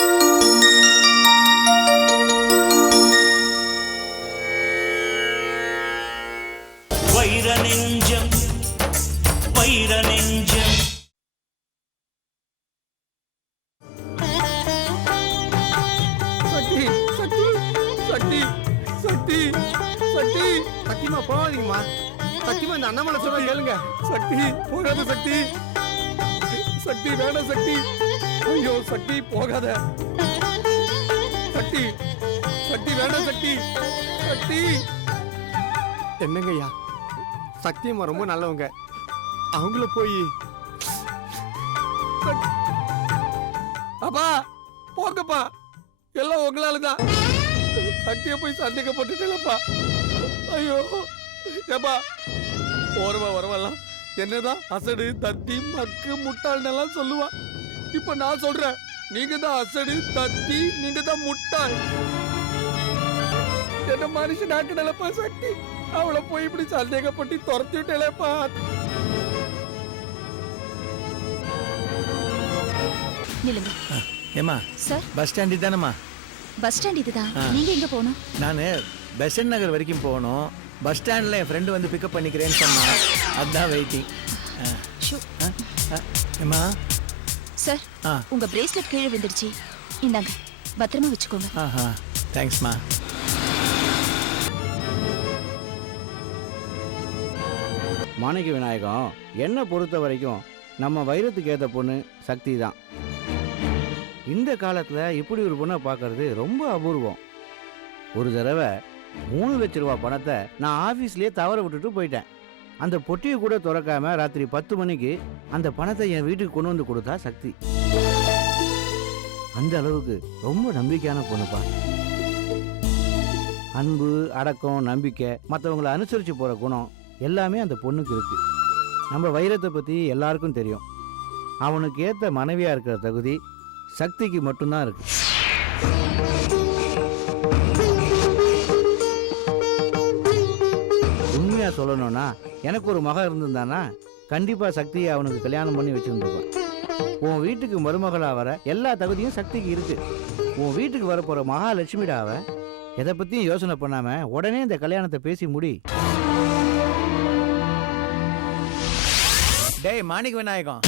うん。சட்டி. சட்டி வேணாம் சட்டி. சட்டி. என்னங்கய்யா? சக்தியம்மா ரொம்ப நல்லவங்க. அவங்கள போய். அப்பா போங்கப்பா. எல்லாம் உங்களால தான் சக்தியை போய் சந்தேகப்பட்டுட்டேன்ப்பா ஐயோ ஏப்பா ஓரவா வரவெல்லாம் என்னதான் அசடு தத்தி மக்கு முட்டாள்னெல்லாம் சொல்லுவா. இப்ப நான் சொல்றேன். நீங்க தான் அசடு தத்தி நீங்க தான் முட்டாள். என்ன மனுஷன் ஆக்கினலப்பா சக்தி? அவளை போய் இப்படி சந்தேகப்பட்டு துரத்தி விட்டேலப்பா சார்? பஸ் ஸ்டாண்டு தானேம்மா பஸ் ஸ்டாண்ட் இதுதான். ஆ. நீங்க எங்க போகணும்? நான் பெசன்ட் நகர் வரைக்கும் போகணும். பஸ் ஸ்டாண்டில் என் ஃப்ரெண்டு வந்து பிக்கப் பண்ணிக்கிறேன்னு சொன்னான். அதுதான் வெயிட்டிங் ஷூ. ஏம்மா சார் ஆ. உங்க பிரேஸ்லெட் கீழே விழுந்துருச்சு. இந்தாங்க பத்திரமா வச்சுக்கோங்க. ஆஹா தேங்க்ஸ்மா மாணிக்க விநாயகம் என்னை பொறுத்த வரைக்கும் நம்ம வைரத்துக்கு ஏற்ற பொண்ணு சக்தி தான். இந்த காலத்தில் இப்படி ஒரு பொண்ணை பார்க்கறது ரொம்ப அபூர்வம். ஒரு தடவை மூணு லட்ச ரூபா பணத்தை நான் ஆஃபீஸ்லேயே தவற விட்டுட்டு போயிட்டேன். அந்த பொட்டியை கூட திறக்காம ராத்திரி பத்து மணிக்கு அந்த பணத்தை என் வீட்டுக்கு கொண்டு வந்து கொடுத்தா சக்தி. அந்த அளவுக்கு ரொம்ப நம்பிக்கையான பொண்ணுப்பா. அன்பு அடக்கம் நம்பிக்கை மற்றவங்களை அனுசரித்து போகிற குணம் எல்லாமே அந்த பொண்ணுக்கு இருக்குது நம்ம வைரத்தை பற்றி எல்லாருக்கும் தெரியும். அவனுக்கு ஏற்ற மனைவியாக இருக்கிற தகுதி சக்திக்கு மட்டும்தான் இருக்கு. உண்மையாக சொல்லணும்னா எனக்கு ஒரு மகன் இருந்திருந்தானா கண்டிப்பாக சக்தியை அவனுக்கு கல்யாணம் பண்ணி வச்சுருந்துருப்பான். உன் வீட்டுக்கு மருமகளாக வர எல்லா தகுதியும் சக்திக்கு இருக்கு. உன் வீட்டுக்கு வரப்போகிற மகாலட்சுமிடாவ எதை பற்றியும் யோசனை பண்ணாமல் உடனே இந்த கல்யாணத்தை பேசி முடி. டேய் மாணிக்க விநாயகம்.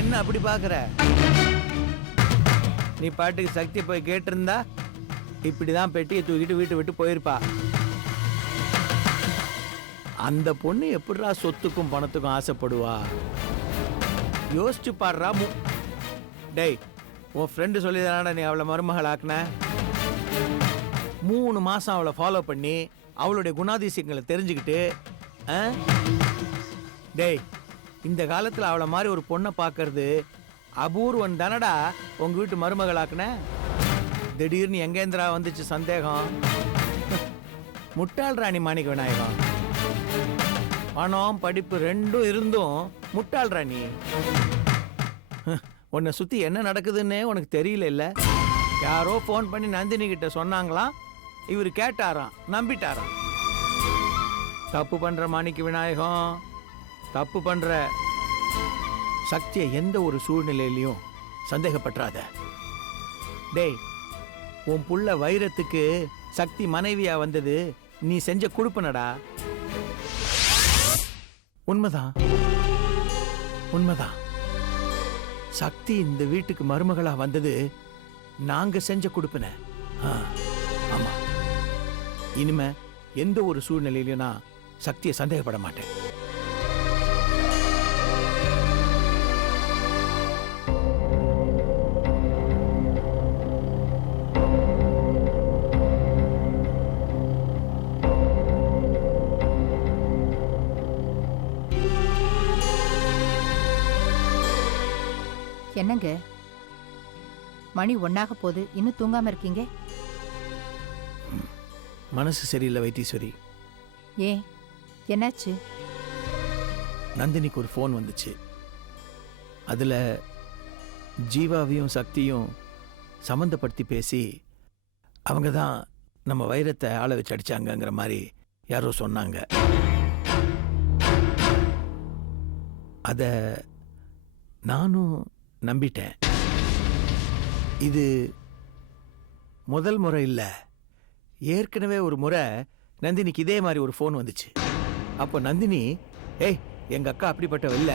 என்ன அப்படி பார்க்குற நீ பாட்டுக்கு சக்தி போய் கேட்டிருந்தா இப்படி தான் பெட்டியை தூக்கிட்டு வீட்டை விட்டு போயிருப்பா. அந்த பொண்ணு எப்படிரா சொத்துக்கும் பணத்துக்கும் ஆசைப்படுவா? யோசிச்சு பாடுறா மு டேய் உன் ஃப்ரெண்டு சொல்லி நீ அவளை மருமகள் ஆக்குன? மூணு மாதம் அவளை ஃபாலோ பண்ணி அவளுடைய குணாதிசயங்களை தெரிஞ்சுக்கிட்டு டேய் இந்த காலத்தில் அவளை மாதிரி ஒரு பொண்ணை பார்க்கறது அபூர்வம் தானடா உங்கள் வீட்டு மருமகளாக்குன திடீர்னு எங்கேந்திரா வந்துச்சு சந்தேகம்? முட்டாள் ராணி மாணிக்க விநாயகம். பணம் படிப்பு ரெண்டும் இருந்தும் முட்டாள் நீ. உன்னை சுற்றி என்ன நடக்குதுன்னே உனக்கு தெரியல இல்ல? யாரோ ஃபோன் பண்ணி நந்தினி கிட்ட சொன்னாங்களாம். இவர் கேட்டாராம் நம்பிட்டாராம். தப்பு பண்ற மாணிக்க விநாயகம் தப்பு பண்ற சக்தியை எந்த ஒரு சூழ்நிலையிலையும் சந்தேகப்பட்டுறாத டேய் உன் புள்ள வைரத்துக்கு சக்தி மனைவியா வந்தது நீ செஞ்ச குடுப்பனடா. உண்மைதான். உண்மைதான். சக்தி இந்த வீட்டுக்கு மருமகளா வந்தது நாங்க செஞ்ச குடுப்பின. ஆமா. இனிமே எந்த ஒரு சூழ்நிலையிலும் நான் சக்தியை சந்தேகப்பட மாட்டேன். என்னங்க? மணி ஒன்னாக போகுது இன்னும் தூங்காம இருக்கீங்க? மனசு சரியில்லை வைத்தீஸ்வரி. ஏன்? என்னாச்சு? நந்தினிக்கு ஒரு ஃபோன் வந்துச்சு. அதில் ஜீவாவையும் சக்தியும் சம்மந்தப்படுத்தி பேசி அவங்க தான் நம்ம வைரத்தை ஆளை வச்சு அடிச்சாங்கங்கிற மாதிரி யாரோ சொன்னாங்க. அதை நானும் நம்பிட்டேன். இது முதல் முறை இல்லை. ஏற்கனவே ஒரு முறை நந்தினிக்கு இதே மாதிரி ஒரு ஃபோன் வந்துச்சு. அப்போ நந்தினி ஏய் எங்க அக்கா அப்படிப்பட்டவ இல்லை.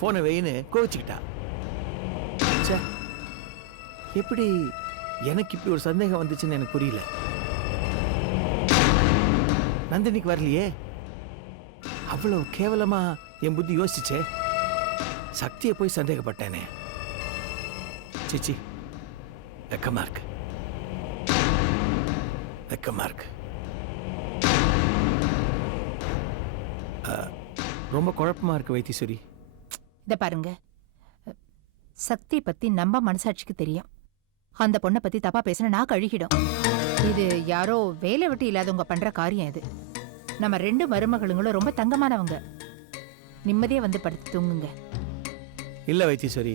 ஃபோனை வெயின்னு கோவிச்சுக்கிட்டா. ச்சே, எப்படி எனக்கு இப்படி ஒரு சந்தேகம் வந்துச்சுன்னு எனக்கு புரியல. நந்தினிக்கு வரலையே? அவ்வளவு கேவலமா என் புத்தி யோசிச்சே. சக்தியை போய் சந்தேகப்பட்டேனே. சிச்சி. வெக்கமா இருக்கு வெக்கமா இருக்கு ரொம்ப குழப்பமா இருக்கு வைத்தீஸ்வரி இத பாருங்க. சக்தி பத்தி நம்ம மனசாட்சிக்கு தெரியும். அந்த பொண்ணை பத்தி தப்பா பேசினா நான் கழுகிடும். இது யாரோ வேலை வெட்டி இல்லாதவங்க பண்ற காரியம் இது. நம்ம ரெண்டு மருமகளுங்களும் ரொம்ப தங்கமானவங்க. நிம்மதியா வந்து படுத்து தூங்குங்க. இல்ல வைத்தீஸ்வரி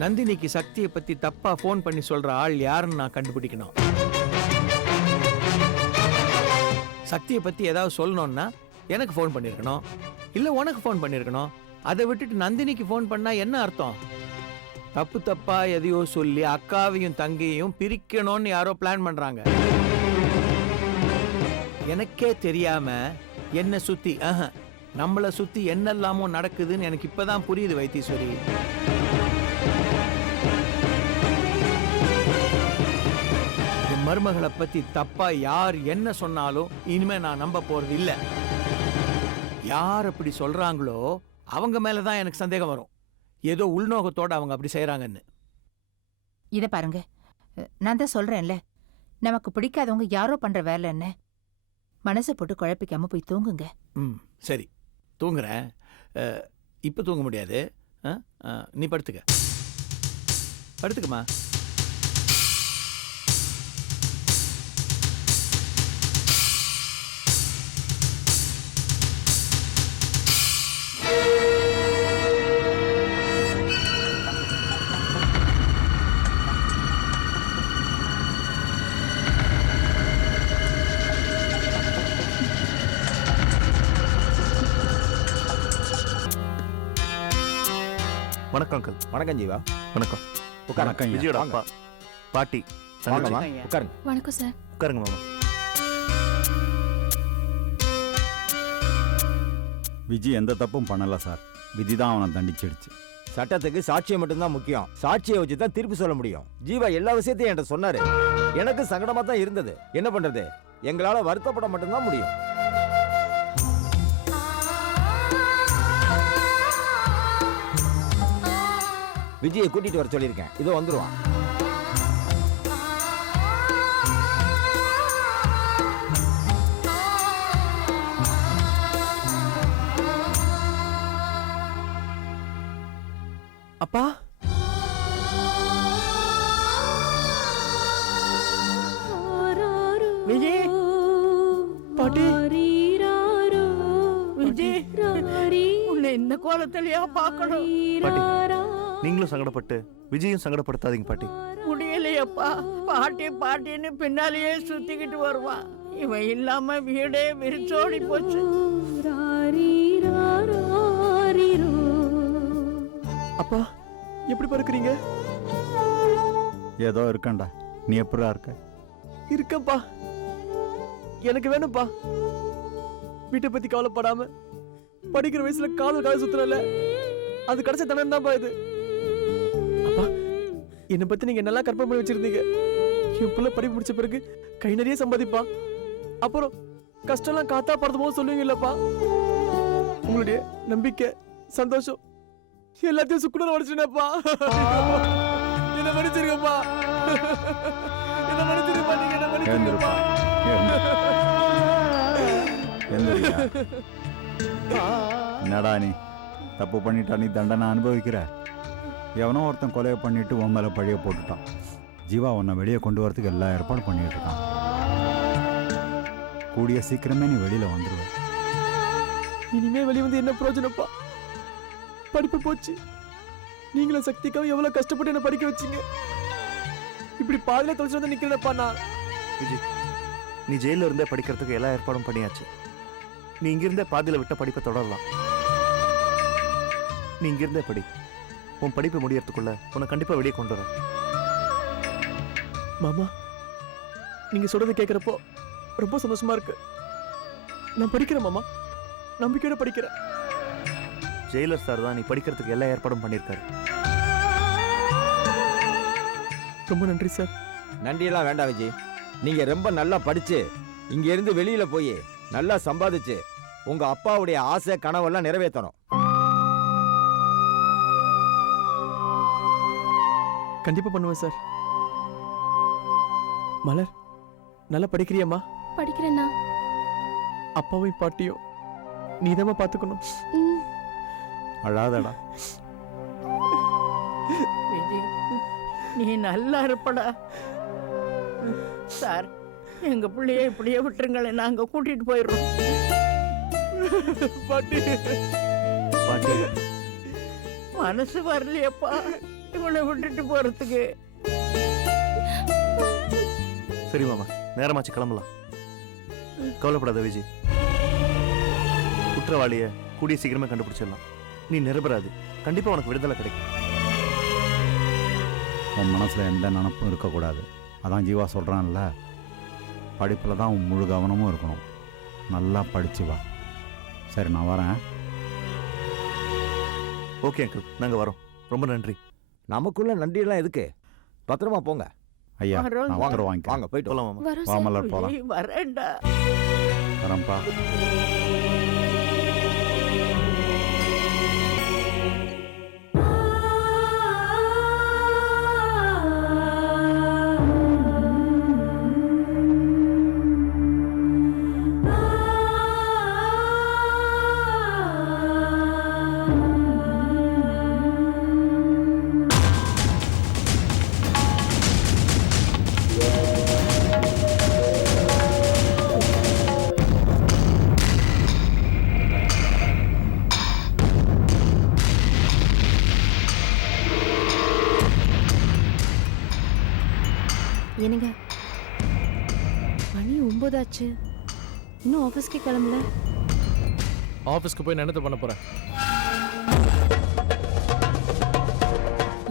நந்தினிக்கு சக்தியை பத்தி தப்பா ஃபோன் பண்ணி சொல்ற ஆள் யாருன்னு நான் கண்டுபிடிக்கணும். சக்தியை பத்தி ஏதாவது சொல்லணும்னா எனக்கு ஃபோன் பண்ணிருக்கணும். இல்ல உனக்கு ஃபோன் பண்ணிருக்கணும். அதை விட்டுட்டு நந்தினிக்கு ஃபோன் பண்ணா என்ன அர்த்தம்? தப்பு தப்பா எதையோ சொல்லி அக்காவையும் தங்கையும் பிரிக்கணும்னு யாரோ பிளான் பண்றாங்க. எனக்கே தெரியாம என்ன சுத்தி ஆஹா, நம்மளை சுத்தி என்னெல்லாமோ நடக்குதுன்னு எனக்கு இப்பதான் புரியுது வைத்தீஸ்வரி. மருமகளை பத்தி தப்பா யார் என்ன சொன்னாலும் இனிமே நான் நம்ப போறது இல்ல. யார் அப்படி சொல்றாங்களோ அவங்க மேலதான் எனக்கு சந்தேகம் வரும். ஏதோ உள்நோகத்தோட அவங்க அப்படி செய்யறாங்கன்னு இத பாருங்க. நான் தான் சொல்றேன்ல. நமக்கு பிடிக்காதவங்க யாரோ பண்ற வேலை என்ன மனசை போட்டு குழப்பிக்காம போய் தூங்குங்க. ம் சரி. தூங்குறேன். இப்ப தூங்க முடியாது. நீ படுத்துக்க. படுத்துக்கம்மா. வணக்கம் அங்கிள் வணக்கம் ஜீவா. வணக்கம். உட்காருங்க. விஜயோட அப்பா. பாட்டி வாங்கம்மா உட்காருங்க. வணக்கம் சார். உட்காருங்க மாமா. விஜய் எந்த தப்பும் பண்ணல சார். விதி தான் அவனை தண்டிச்சிடுச்சு. சட்டத்துக்கு சாட்சியம் மட்டும்தான் முக்கியம். சாட்சியை வச்சு தான் தீர்ப்பு சொல்ல முடியும். ஜீவா எல்லா விஷயத்தையும் என்கிட்ட சொன்னாரு. எனக்கு சங்கடமா தான் இருந்தது. என்ன பண்றது? எங்களால வருத்தப்பட மட்டும்தான் முடியும். விஜயை கூட்டிட்டு வர சொல்லியிருக்கேன். இதோ வந்துருவான். அப்பா? விஜய் பாட்டி. விஜய் உன்னை இந்த கோலத்திலயா பார்க்கணும்? நீங்களும் சங்கடப்பட்டு விஜயும் சங்கடப்படுத்தாதீங்க பாட்டி. முடியலையப்பா. பாட்டி பாட்டின்னு பின்னாலேயே சுத்திக்கிட்டு வருவான் இவன் இல்லாம வீடே விரிச்சோடி போச்சு. அப்பா எப்படி பறக்குறீங்க? ஏதோ இருக்கண்டா நீ எப்படா இருக்க? இருக்கப்பா எனக்கு வேணும்ப்பா. வீட்டை பத்தி கவலைப்படாம படிக்கிற வயசுல காதல் காதல் சுத்துறல அது கிடைச்ச தனம் தான்ப்பா இது. என்னை பத்தி நீங்க நல்லா கற்பனை பண்ணி வச்சிருந்தீங்க? என் பிள்ளை படிப்பு முடிச்ச பிறகு கை நிறைய சம்பாதிப்பா. அப்புறம் கஷ்டம்லாம் காத்தா பறந்து போது சொல்லுவீங்க இல்லப்பா உங்களுடைய நம்பிக்கை சந்தோஷம் எல்லாத்தையும் சுக்குனர உடச்சுனப்பா என்ன மன்னிச்சிருக்கப்பா என்ன மன்னிச்சிருப்பா நீங்க என்ன எழுந்திருப்பா என்னடா நீ? தப்பு பண்ணிட்டா நீ தண்டனை அனுபவிக்கிற? எவனோ ஒருத்தன் கொலையை பண்ணிட்டு உன் மேலே பழிய போட்டுட்டான். ஜீவா உன்னை வெளியே கொண்டு வரதுக்கு எல்லா ஏற்பாடு பண்ணிட்டு இருக்கான். கூடிய சீக்கிரமே நீ வெளியில வந்துடுவ இனிமே வெளிய வந்து என்ன பிரயோஜனப்பா? படிப்பு போச்சு. நீங்களும் சக்திக்காவும் எவ்வளவு கஷ்டப்பட்டு என்ன படிக்க வச்சீங்க? இப்படி பாதியில தொலைச்சு வந்து நிக்கிறேன்ப்பா நான். விஜய் நீ ஜெயில இருந்தே படிக்கிறதுக்கு எல்லா ஏற்பாடும் பண்ணியாச்சு. நீ இங்கிருந்தே பாதியில விட்ட படிப்பை தொடரலாம். நீ இங்கிருந்தே படி. உன் படிப்பு முடியறதுக்குள்ள உன்னை கண்டிப்பா வெளியே கொண்டு வரேன். மாமா நீங்க சொல்றதை கேட்குறப்போ ரொம்ப சந்தோஷமா இருக்கு. நான் படிக்கிறேன் மாமா. நம்பிக்கையோட படிக்கிறேன். ஜெயிலர் சார் தான் நீ படிக்கிறதுக்கு எல்லா ஏற்பாடும் பண்ணியிருக்காரு. ரொம்ப நன்றி சார். நன்றியெல்லாம் வேண்டாம் விஜய். நீங்க ரொம்ப நல்லா படிச்சு இங்க இருந்து வெளியில போய் நல்லா சம்பாதிச்சு உங்க அப்பாவுடைய ஆசை கனவெல்லாம் நிறைவேற்றணும். கண்டிப்பா பண்ணுவேன் சார். மலர் நல்லா படிக்கிறியம்மா? படிக்கிறேன்னா? அப்பாவையும் பாட்டியும் நீதாம்மா பார்த்துக்கணும் அழாதடா. விஜய் நீ நல்லா இருப்படா. சார் எங்க பிள்ளைய இப்படியே விட்டுருங்களேன் நாங்க கூட்டிட்டு போயிடுறோம். பாட்டி பாட்டி. மனசு வரலையப்பா. இவனை விட்டுட்டு போறதுக்கு. சரி மாமா நேரமாச்சு கிளம்பலாம். கவலைப்படாத விஜய் குற்றவாளிய கூடிய சீக்கிரமே கண்டுபிடிச்சிடலாம். நீ நிரபராதி. கண்டிப்பா உனக்கு விடுதலை கிடைக்கும். உன் மனசில் எந்த நினப்பும் இருக்கக்கூடாது. அதான் ஜீவா சொல்கிறான்ல படிப்பில் தான் உன் முழு கவனமும் இருக்கணும். நல்லா படிச்சு வா. சரி நான் வரேன். ஓகே அங்கிள் நாங்க வரோம். ரொம்ப நன்றி. நமக்குள்ள நன்றியெல்லாம் எதுக்கு? பத்திரமா போங்க. ஐயா வரோம். நான் வாங்க போயிட்டு வாங்க. போலாம் மாமா வரோம். சார். வரேன்டா. வரேன்ப்பா ஒன்பதாச்சு இன்னும் ஆஃபீஸ்க்கே கிளம்பல. ஆஃபீஸ்க்கு போய் நான் என்னத்த பண்ண போறேன்?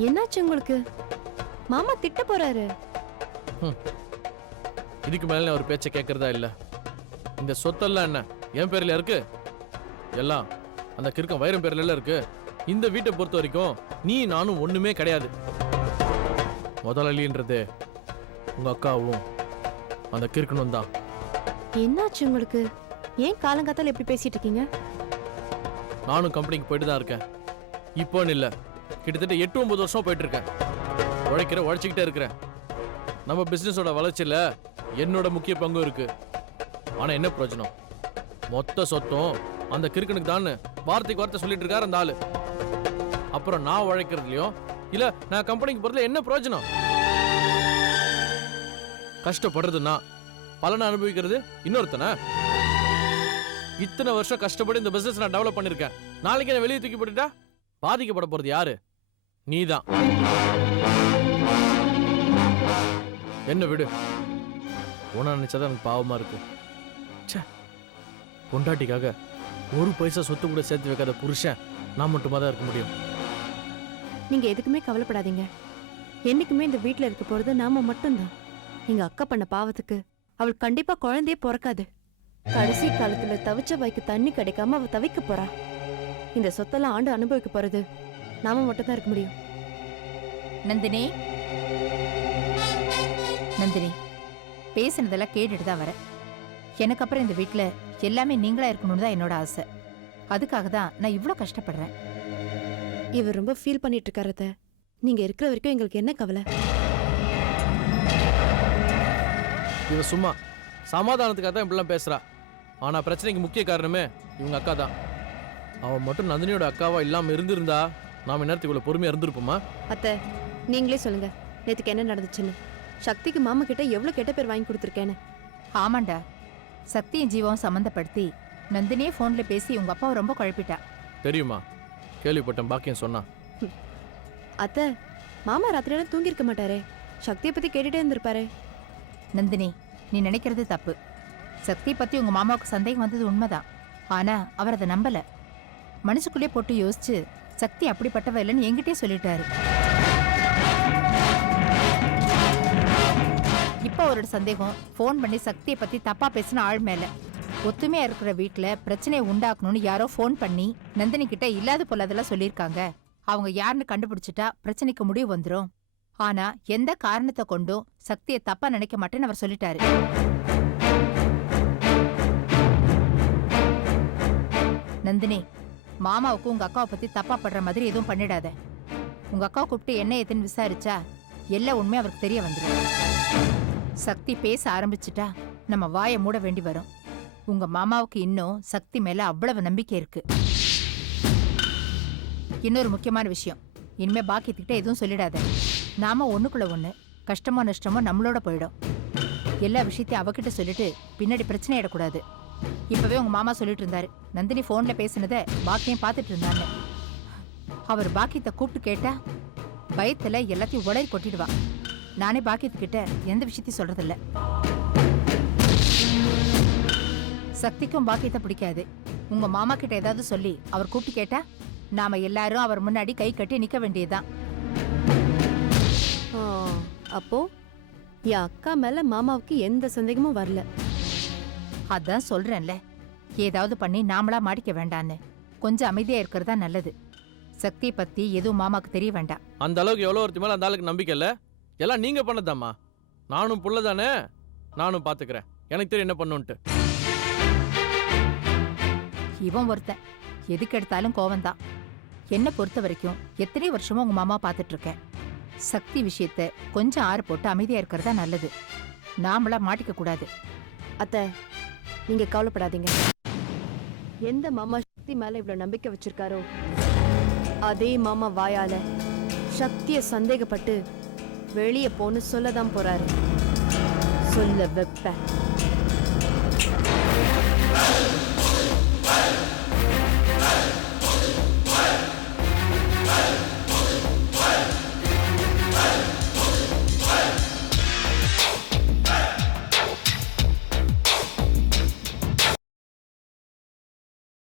என்னாச்சு உங்களுக்கு? மாமா திட்ட போறாரு. இதுக்கு மேலே ஒரு பேச்சை கேட்கறதா இல்ல. இந்த சொத்தெல்லாம் என்ன? என் பேர்ல இருக்கு? எல்லாம். அந்த கிறுக்கம் வைரம் பேர்ல இருக்கு. இந்த வீட்டை பொறுத்த வரைக்கும் நீ நானும் ஒண்ணுமே கிடையாது. முதலாளின்றது உங்க அக்காவும் அந்த கிறுக்கனும் தான். என்னாச்சு உங்களுக்கு? ஏன் காலங்காத்தால எப்படி பேசிட்டு இருக்கீங்க நானும் கம்பெனிக்கு போயிட்டு தான் இருக்கேன். இப்போன்னு இல்லை. கிட்டத்தட்ட எட்டு ஒன்பது வருஷம் போயிட்டு இருக்கேன் உழைக்கிற உழைச்சிக்கிட்டே இருக்கிறேன். நம்ம பிசினஸோட வளர்ச்சியில் என்னோட முக்கிய பங்கும் இருக்கு. ஆனால் என்ன பிரயோஜனம்? மொத்த சொத்தும் அந்த கிறுக்கனுக்கு தான் வார்த்தைக்கு வார்த்தை சொல்லிட்டு இருக்காரு அந்த ஆளு. அப்புறம் நான் உழைக்கிறதுலையும் இல்ல நான் கம்பெனிக்கு போறதுல என்ன பிரயோஜனம்? கஷ்டப்படுறது நான் பலனை அனுபவிக்கிறது இன்னொருத்தனை? இத்தனை வருஷம் கஷ்டப்பட்டு இந்த பிசினஸ் நான் டெவலப் பண்ணிருக்கேன். நாளைக்கு என்ன வெளியே தூக்கி போட்டுட்டா? பாதிக்கப்பட போறது யாரு? நீதான். என்ன விடு. உன நினைச்சதான் எனக்கு பாவமா இருக்கு. ச்சே. பொண்டாட்டிக்காக ஒரு பைசா சொத்து கூட சேர்த்து வைக்காத புருஷன் நான் மட்டுமா தான் இருக்க முடியும். நீங்க எதுக்குமே கவலைப்படாதீங்க. என்னைக்குமே இந்த வீட்டில் இருக்க போறது நாம மட்டும்தான். எங்க அக்கா பண்ண பாவத்துக்கு அவள் கண்டிப்பா குழந்தையே பிறக்காது. கடைசி காலத்துல தவிச்ச வாய்க்கு தண்ணி கிடைக்காம அவ தவிக்க போறா. இந்த சொத்தெல்லாம் ஆண்டு அனுபவிக்க போறது நாம மட்டும் தான் இருக்க முடியும். நந்தினி. நந்தினி பேசுனதெல்லாம் கேட்டுட்டு தான் வரேன். எனக்கு அப்புறம் இந்த வீட்ல எல்லாமே நீங்களா இருக்கணும்னு தான் என்னோட ஆசை. அதுக்காக தான் நான் இவ்ளோ கஷ்டப்படுறேன். இவர் ரொம்ப ஃபீல் பண்ணிட்டு இருக்காரு அத்தை. நீங்க இருக்கிற வரைக்கும் எங்களுக்கு என்ன கவலை? இவ சும்மா சமாதானத்துக்காக தான் இப்படிலாம் பேசுறா. ஆனா பிரச்சனைக்கு முக்கிய காரணமே இவங்க அக்கா தான். அவன் மட்டும் நந்தினியோட அக்காவா இல்லாம இருந்திருந்தா நாம இந்நேரத்துக்கு இவ்வளவு பொறுமையா இருந்திருப்போமா? அத்தை நீங்களே சொல்லுங்க. நேத்துக்கு என்ன நடந்துச்சுன்னு. சக்திக்கு மாமா கிட்ட எவ்வளவு கெட்ட பேர் வாங்கி கொடுத்துருக்கேன்னு. ஆமாண்டா. சக்தியும் ஜீவாவும் சம்மந்தப்படுத்தி நந்தினியே ஃபோன்ல பேசி உங்க அப்பாவை ரொம்ப குழப்பிட்டா. தெரியுமா? கேள்விப்பட்டேன் பாக்கியம் சொன்னான் அத்தை மாமா ராத்திரியெல்லாம் தூங்கி இருக்க மாட்டாரே. சக்தியை பத்தி கேட்டுட்டே இருந்திருப்பாரே. நந்தினி நீ நினைக்கிறது தப்பு. சக்தி பற்றி உங்கள் மாமாவுக்கு சந்தேகம் வந்தது உண்மைதான். ஆனால் அவர் அதை நம்பலை. மனசுக்குள்ளே போட்டு யோசிச்சு சக்தி அப்படிப்பட்டவ இல்லைன்னு என்கிட்டயே சொல்லிட்டாரு. அவரோட சந்தேகம் ஃபோன் பண்ணி சக்தியை பற்றி தப்பாக பேசின ஆள் மேலே. ஒத்துமையாக இருக்கிற வீட்டில் பிரச்சனையை உண்டாக்கணும்னு யாரோ ஃபோன் பண்ணி நந்தினி கிட்ட இல்லாத அதெல்லாம் சொல்லியிருக்காங்க. அவங்க யாருன்னு கண்டுபிடிச்சிட்டா பிரச்சனைக்கு முடிவு வந்துடும் ஆனா எந்த காரணத்தை கொண்டும் சக்தியை தப்பா நினைக்க மாட்டேன்னு அவர் சொல்லிட்டாரு. நந்தினி மாமாவுக்கு உங்க அக்காவை பத்தி தப்பா படுற மாதிரி எதுவும் பண்ணிடாத. உங்க அக்காவை கூப்பிட்டு என்ன ஏதுன்னு விசாரிச்சா எல்லா உண்மையும் அவருக்கு தெரிய வந்துடும் சக்தி பேச ஆரம்பிச்சிட்டா நம்ம வாயை மூட வேண்டி வரும். உங்க மாமாவுக்கு இன்னும் சக்தி மேல அவ்வளவு நம்பிக்கை இருக்கு. இன்னொரு முக்கியமான விஷயம். இனிமே பாக்கியத்துக்கிட்ட எதுவும் சொல்லிடாத. நாம ஒண்ணுக்குள்ள ஒண்ணு கஷ்டமோ நஷ்டமோ நம்மளோட போயிடும். எல்லா விஷயத்தையும் அவகிட்ட சொல்லிட்டு பின்னாடி பிரச்சனை ஆயிடக்கூடாது. இப்பவே உங்க மாமா சொல்லிட்டு இருந்தாரு. நந்தினி போன்ல பேசினதை பாக்கியம் பார்த்துட்டு இருந்தாங்க அவர் பாக்கியத்தை கூப்பிட்டு கேட்டா பயத்துல எல்லாத்தையும் உடறி கொட்டிடுவா. நானே பாக்கியத்துக்கிட்ட எந்த விஷயத்தையும் சொல்றதில்ல. சக்திக்கும் பாக்கியத்தை பிடிக்காது. உங்க மாமா கிட்ட ஏதாவது சொல்லி அவர் கூப்பிட்டு கேட்டா நாம எல்லாரும் அவர் முன்னாடி கை கட்டி நிக்க வேண்டியதுதான். அப்போ என் அக்கா மேல மாமாவுக்கு எந்த சந்தேகமும் வரல. அதான் சொல்றேன்ல. ஏதாவது பண்ணி நாமளா மாட்டிக்க வேண்டான்னு. கொஞ்சம் அமைதியா இருக்கிறதா நல்லது. சக்தியை பத்தி எதுவும் மாமாக்கு தெரிய வேண்டாம். அந்த அளவுக்கு எவ்வளோ ஒருத்தி மேலே அந்த ஆளுக்கு நம்பிக்கை இல்லை? எல்லாம் நீங்கள் பண்ணதாம்மா. நானும் புள்ள தானே? நானும் பார்த்துக்கிறேன் எனக்கு தெரியும் என்ன பண்ணுன்ட்டு. இவன் ஒருத்தன். எதுக்கு எடுத்தாலும் கோவம்தான். என்ன பொறுத்த வரைக்கும் எத்தனை வருஷமா உங்க மாமா பார்த்துட்டு இருக்கேன்? சக்தி விஷயத்த கொஞ்சம் ஆறு போட்டு அமைதியா இருக்கிறதா நல்லது. நாமளா மாட்டிக்க கூடாது. அத்தை நீங்க கவலைப்படாதீங்க. எந்த மாமா சக்தி மேல இவ்வளவு நம்பிக்கை வச்சிருக்காரோ அதே மாமா வாயால சக்திய சந்தேகப்பட்டு வெளியே போன்னு சொல்லதான் போறாரு. சொல்ல வைப்பேன்